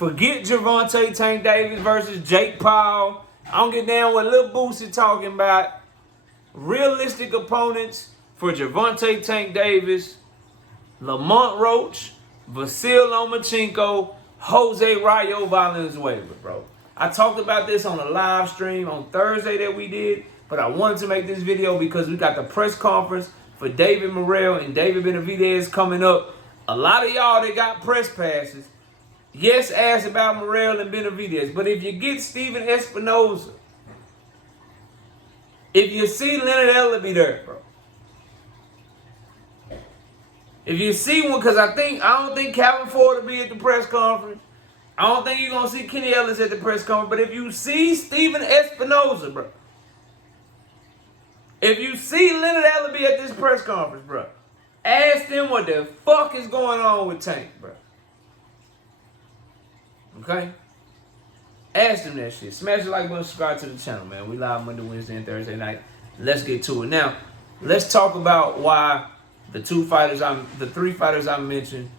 Forget Gervonta Tank Davis versus Jake Paul. I don't get down what Lil Boosie talking about. Realistic opponents for Gervonta Tank Davis, Roach, Lomachenko, Jose Rayo Valenzuela, bro. I talked about this on a live stream on Thursday that we did, but I wanted to make this video because we got the press conference for David Morrell and David Benavidez coming up. A lot of y'all that got press passes, yes, asked about Morrell and Benavidez, but if you get Steven Espinoza, if you see Leonard Ellerbe there, bro. If you see one, because I don't think Calvin Ford will be at the press conference. I don't think you're going to see Kenny Ellis at the press conference. But if you see Steven Espinoza, bro. If you see Leonard Ellerbe at this press conference, bro. Ask them what the fuck is going on with Tank, bro. Okay? Ask them that shit. Smash the like button, subscribe to the channel, man. We live Monday, Wednesday, and Thursday night. Let's get to it. Now, let's talk about why the three fighters I mentioned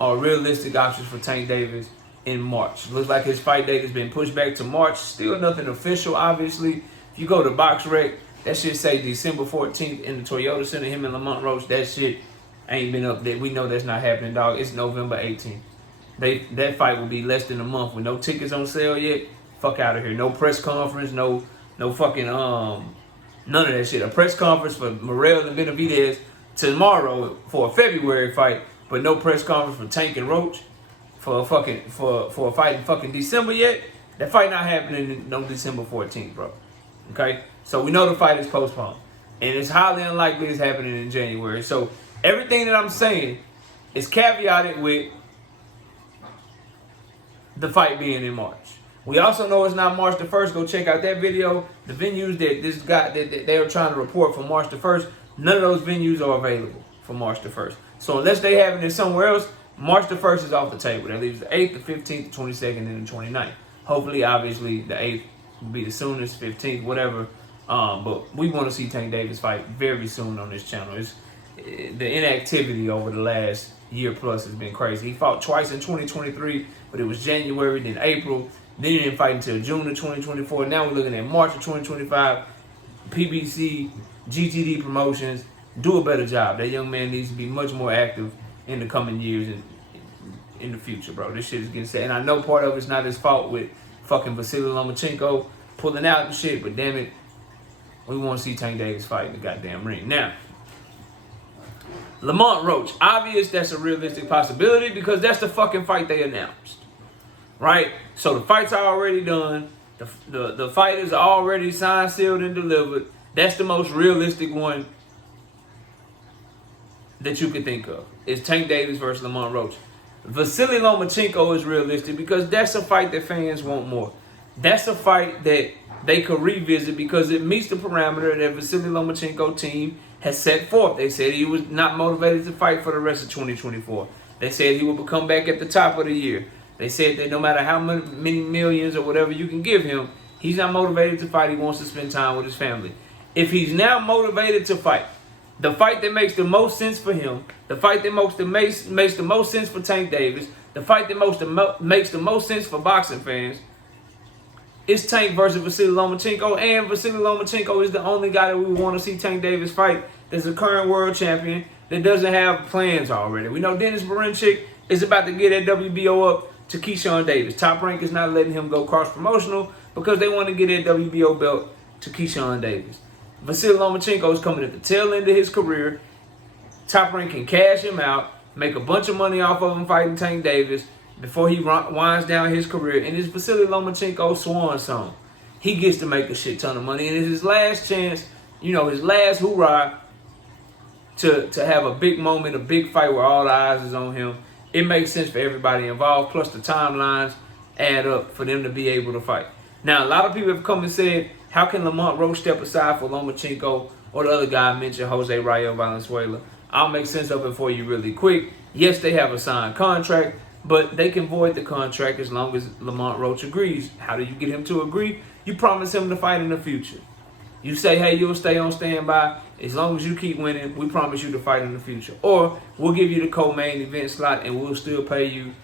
are realistic options for Tank Davis in March. Looks like his fight date has been pushed back to March. Still nothing official, obviously. If you go to BoxRec, that shit say December 14th in the Toyota Center. Him and Lamont Roach, that shit ain't been up there. We know that's not happening, dog. It's November 18th. That fight will be less than a month with no tickets on sale yet. Fuck out of here. No press conference, no fucking none of that shit. A press conference for Morrell and Benavidez tomorrow for a February fight, but no press conference for Tank and Roach for a fight in fucking December yet. That fight not happening on December 14th, bro. Okay? So we know the fight is postponed. And it's highly unlikely it's happening in January. So everything that I'm saying is caveated with the fight being in March. We also know it's not March the 1st. Go check out that video. The venues that they were trying to report for March the 1st, none of those venues are available for March the 1st. So unless they having it somewhere else, March the 1st is off the table. That leaves the 8th, the 15th, the 22nd, and the 29th. Hopefully, obviously, the 8th will be the soonest, 15th, whatever. But we want to see Tank Davis fight very soon on this channel. The inactivity over the last year plus has been crazy. He fought twice in 2023, but it was January, then April. Then he didn't fight until June of 2024. Now we're looking at March of 2025. PBC, GTD Promotions, do a better job. That young man needs to be much more active in the coming years and in the future, bro. This shit is getting sad. And I know part of it's not his fault with fucking Vasily Lomachenko pulling out and shit, but damn it, we want to see Tank Davis fight in the goddamn ring. Now, Lamont Roach, obvious that's a realistic possibility because that's the fucking fight they announced. Right? So the fights are already done. The fighters are already signed, sealed, and delivered. That's the most realistic one that you can think of. Is Tank Davis versus Lamont Roach. Vasily Lomachenko is realistic because that's a fight that fans want more. That's a fight that they could revisit because it meets the parameter that Vasily Lomachenko team has set forth. They said he was not motivated to fight for the rest of 2024. They said he would come back at the top of the year. They said that no matter how many millions or whatever you can give him, he's not motivated to fight. He wants to spend time with his family. If he's now motivated to fight, the fight that makes the most sense for him, the fight that makes the most sense for Tank Davis, the fight that makes the most sense for boxing fans, is Tank versus Vasily Lomachenko. And Vasily Lomachenko is the only guy that we want to see Tank Davis fight that's a current world champion that doesn't have plans already. We know Dennis Berinchik is about to get that WBO up to Keyshawn Davis. Top Rank is not letting him go cross-promotional because they want to get that WBO belt to Keyshawn Davis. Vasily Lomachenko is coming at the tail end of his career. Top Rank can cash him out, make a bunch of money off of him fighting Tank Davis before he winds down his career. And it's Vasily Lomachenko's swan song. He gets to make a shit ton of money. And it's his last chance, his last hoorah to have a big moment, a big fight where all the eyes is on him. It makes sense for everybody involved, plus the timelines add up for them to be able to fight. Now, a lot of people have come and said, how can Lamont Roach step aside for Lomachenko or the other guy I mentioned, Jose Rayo Valenzuela? I'll make sense of it for you really quick. Yes, they have a signed contract, but they can void the contract as long as Lamont Roach agrees. How do you get him to agree? You promise him to fight in the future. You say, hey, you'll stay on standby. As long as you keep winning, we promise you to fight in the future. Or we'll give you the co-main event slot and we'll still pay you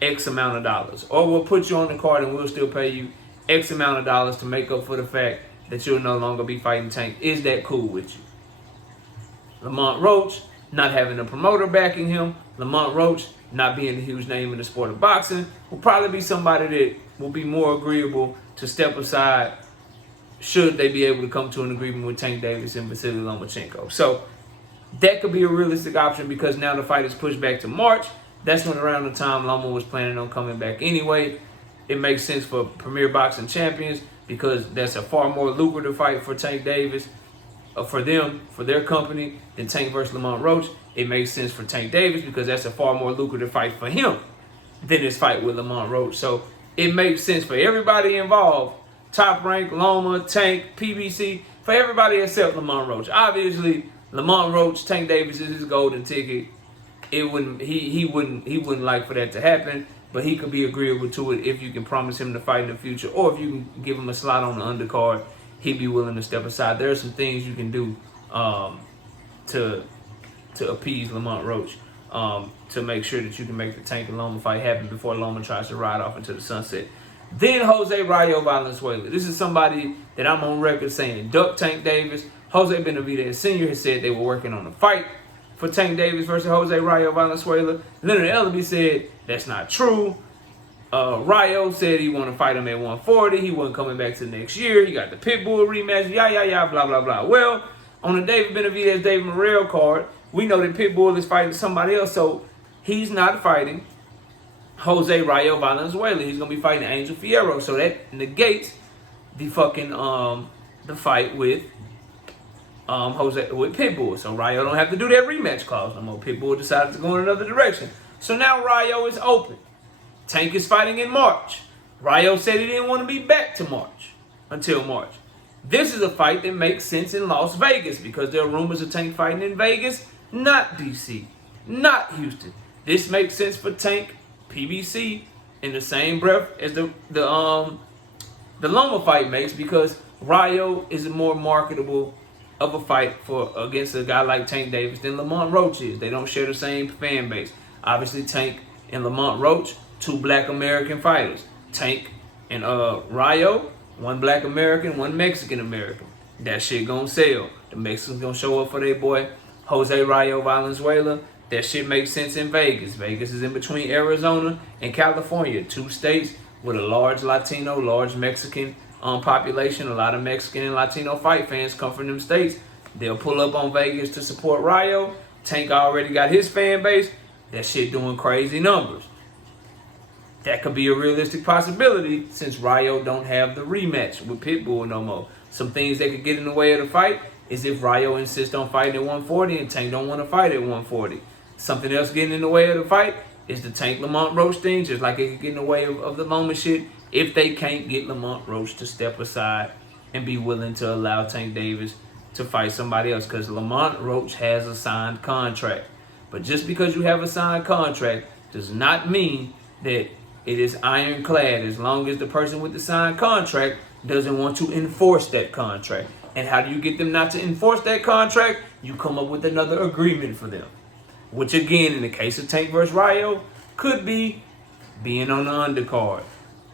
X amount of dollars. Or we'll put you on the card and we'll still pay you X amount of dollars to make up for the fact that you'll no longer be fighting Tank. Is that cool with you? Lamont Roach not having a promoter backing him, Lamont Roach not being a huge name in the sport of boxing, will probably be somebody that will be more agreeable to step aside should they be able to come to an agreement with Tank Davis and Vasily Lomachenko. So that could be a realistic option because now the fight is pushed back to March. That's when around the time Loma was planning on coming back anyway. It makes sense for Premier Boxing Champions because that's a far more lucrative fight for Tank Davis, for them, for their company, than Tank versus Lamont Roach. It makes sense for Tank Davis because that's a far more lucrative fight for him than his fight with Lamont Roach. So it makes sense for everybody involved, Top Rank, Loma, Tank, PBC, for everybody except Lamont Roach. Obviously, Lamont Roach, Tank Davis is his golden ticket. He wouldn't like for that to happen, but he could be agreeable to it if you can promise him to fight in the future, or if you can give him a slot on the undercard, he'd be willing to step aside. There are some things you can do to appease Lamont Roach, to make sure that you can make the Tank and Loma fight happen before Loma tries to ride off into the sunset. Then Jose Rayo Valenzuela. This is somebody that I'm on record saying duck Tank Davis. Jose Benavidez Sr. has said they were working on a fight for Tank Davis versus Jose Rayo Valenzuela. Leonard Ellaby said that's not true. Rayo said he wanted to fight him at 140. He wasn't coming back to next year. He got the Pitbull rematch. Blah, blah, blah. Well, on the David Benavidez, David Morrell card, we know that Pitbull is fighting somebody else, so he's not fighting Jose Rayo Valenzuela. He's going to be fighting Angel Fierro, so that negates the fucking, the fight with with Pitbull. So Rayo don't have to do that rematch clause no more. Pitbull decided to go in another direction. So now Rayo is open. Tank is fighting in March. Rayo said he didn't want to be back to March, until March. This is a fight that makes sense in Las Vegas because there are rumors of Tank fighting in Vegas, not DC, not Houston. This makes sense for Tank, PBC, in the same breath as the Loma fight makes, because Rayo is a more marketable of a fight against a guy like Tank Davis than Lamont Roach is. They don't share the same fan base. Obviously, Tank and Lamont Roach, two black American fighters. Tank and Rayo, one black American, one Mexican American. That shit gonna sell. The Mexicans gonna show up for their boy Jose Rayo Valenzuela. That shit makes sense in Vegas. Vegas is in between Arizona and California, two states with a large Latino, large Mexican population. A lot of Mexican and Latino fight fans come from them states. They'll pull up on Vegas to support Rayo. Tank already got his fan base. That shit doing crazy numbers. That could be a realistic possibility since Rayo don't have the rematch with Pitbull no more. Some things that could get in the way of the fight is if Rayo insists on fighting at 140 and Tank don't want to fight at 140. Something else getting in the way of the fight is the Tank Lamont Roach thing, just like it could get in the way of the Loma shit if they can't get Lamont Roach to step aside and be willing to allow Tank Davis to fight somebody else, because Lamont Roach has a signed contract. But just because you have a signed contract does not mean that it is ironclad, as long as the person with the signed contract doesn't want to enforce that contract. And how do you get them not to enforce that contract? You come up with another agreement for them. Which again, in the case of Tank versus Rayo, could be being on the undercard.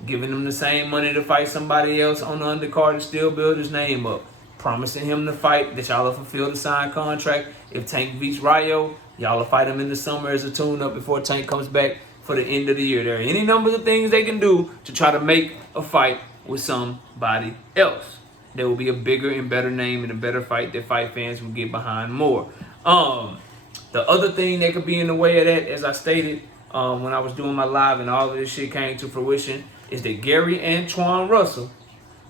Giving them the same money to fight somebody else on the undercard and still build his name up. Promising him to fight, that y'all will fulfill the signed contract. If Tank beats Rayo, y'all will fight him in the summer as a tune-up before Tank comes back for the end of the year. There are any number of things they can do to try to make a fight with somebody else. There will be a bigger and better name and a better fight that fight fans will get behind more. The other thing that could be in the way of that, as I stated when I was doing my live and all of this shit came to fruition, is that Gary Antoine Russell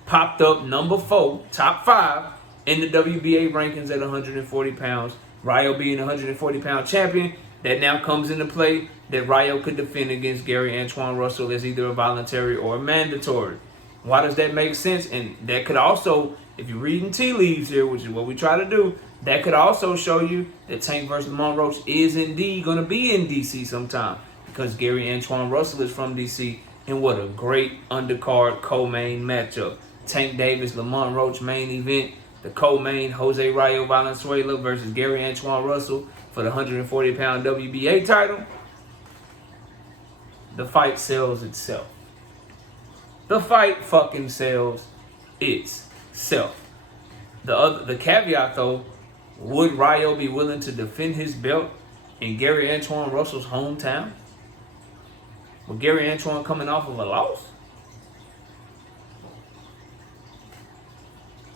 popped up number 4, top 5 in the WBA rankings at 140 pounds. Rayo being 140-pound champion, that now comes into play that Rayo could defend against Gary Antoine Russell as either a voluntary or a mandatory. Why does that make sense? And that could also, if you're reading tea leaves here, which is what we try to do, that could also show you that Tank versus Lamont Roach is indeed going to be in D.C. sometime, because Gary Antoine Russell is from D.C. and what a great undercard co-main matchup. Tank Davis, Lamont Roach main event, the co-main Jose Rayo Valenzuela versus Gary Antoine Russell for the 140-pound WBA title. the fight sells itself. The fight fucking sells itself. The caveat though, would Rayo be willing to defend his belt in Gary Antoine Russell's hometown? With Gary Antoine coming off of a loss?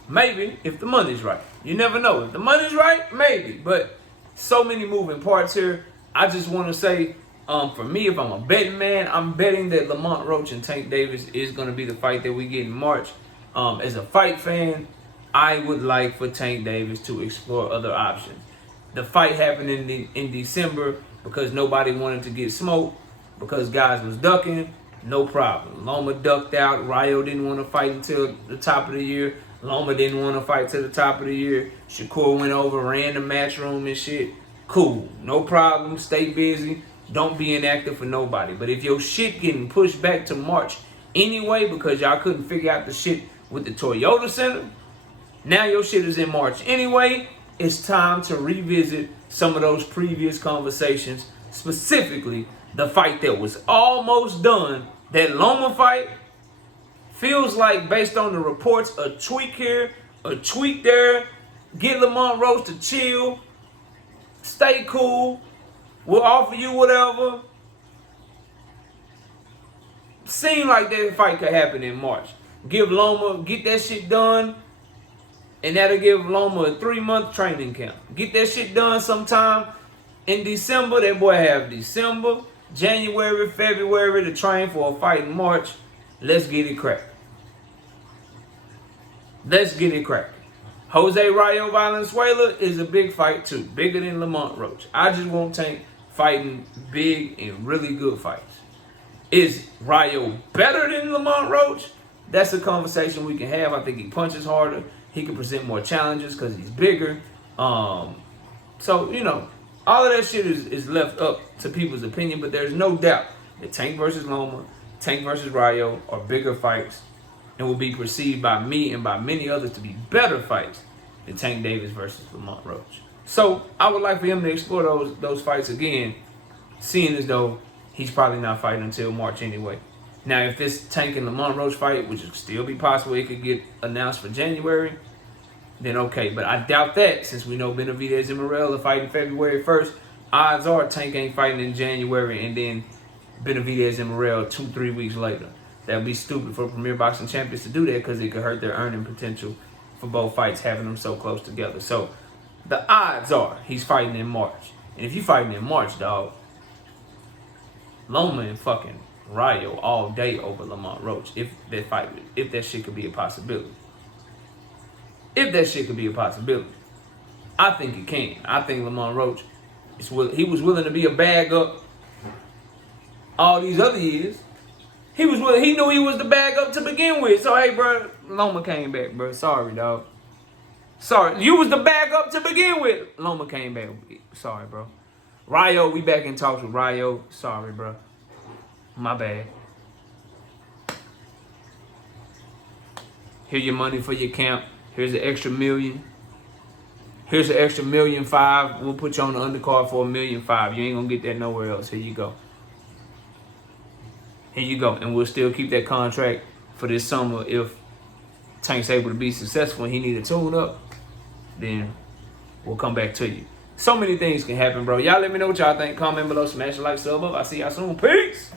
Maybe, if the money's right. You never know. If the money's right, maybe. But so many moving parts here. I just want to say, for me, if I'm a betting man, I'm betting that Lamont Roach and Tank Davis is going to be the fight that we get in March. As a fight fan, I would like for Tank Davis to explore other options. The fight happened in December because nobody wanted to get smoked, because guys was ducking, no problem. Loma ducked out. Rayo didn't want to fight until the top of the year. Loma didn't want to fight till the top of the year. Shakur went over, ran the match room and shit. Cool, no problem. Stay busy. Don't be inactive for nobody. But if your shit getting pushed back to March anyway because y'all couldn't figure out the shit with the Toyota Center, now your shit is in March anyway. It's time to revisit some of those previous conversations, specifically the fight that was almost done, that Loma fight. Feels like, based on the reports, a tweak here, a tweak there. Get Lamont Roach to chill. Stay cool. We'll offer you whatever. Seemed like that fight could happen in March. Give Loma, get that shit done. And that'll give Loma a 3-month training camp. Get that shit done sometime in December. That boy have December, January, February to train for a fight in March. Let's get it cracking. Let's get it cracking. Jose Rayo Valenzuela is a big fight too. Bigger than Lamont Roach. I just want Tank fighting big and really good fights. Is Rayo better than Lamont Roach? That's a conversation we can have. I think he punches harder. He can present more challenges because he's bigger. So, you know, all of that shit is left up to people's opinion, but there's no doubt that Tank versus Loma, Tank versus Rayo are bigger fights and will be perceived by me and by many others to be better fights than Tank Davis versus Lamont Roach. So I would like for him to explore those fights again, seeing as though he's probably not fighting until March anyway. Now, if this Tank and Lamont Roach fight, which would still be possible, it could get announced for January, then okay. But I doubt that, since we know Benavidez and Morrell are fighting February 1st. Odds are Tank ain't fighting in January and then Benavidez and Morrell 2-3 weeks later. That would be stupid for Premier Boxing Champions to do that, because it could hurt their earning potential for both fights, having them so close together. So the odds are he's fighting in March. And if you fighting in March, dog, Loma and fucking Rayo all day over Lamont Roach, if that shit could be a possibility. If that shit could be a possibility. I think it can. I think Lamont Roach, he was willing to be a bag up all these other years. He knew he was the bag up to begin with. So, hey, bro, Loma came back, bro. Sorry, dog. Sorry. You was the bag up to begin with. Loma came back. Sorry, bro. Rayo, we back in talks with Rayo. Sorry, bro. My bad. Here's your money for your camp. Here's an extra $1 million. Here's an extra $1.5 million. We'll put you on the undercard for $1.5 million. You ain't gonna get that nowhere else. Here you go. Here you go. And we'll still keep that contract for this summer. If Tank's able to be successful and he need a tune up, then we'll come back to you. So many things can happen, bro. Y'all let me know what y'all think. Comment below. Smash the like, sub up. I'll see y'all soon. Peace.